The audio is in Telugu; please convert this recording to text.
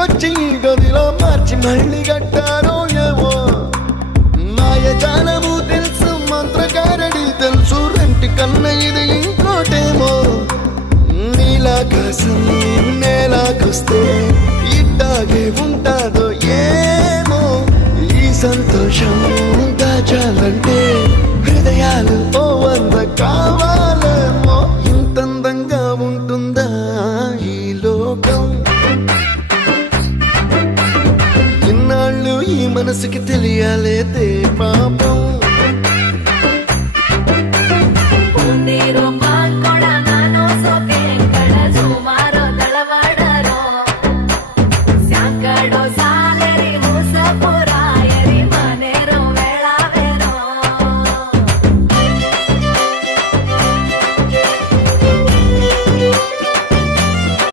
ఇంటికొచ్చి గదిలో మార్చి మళ్ళీ కట్టారో ఏమో మాయజాలము తెలుసు మంత్రకారడి తెలుసు రెంటి కన్న ఇది ఇంకోటేమో నీలాకాశం నేలాకొస్తే ఇట్టాగే ఉంటాదో ఏమో ఈ సంతోషం దాచాలంటే హృదయాలు ఓ వంద కావాలేమో ఇంతందంగా ఉంటుందా ఈ లోకం ఇన్నాళ్ళు ఈ మనసుకి తెలియాలే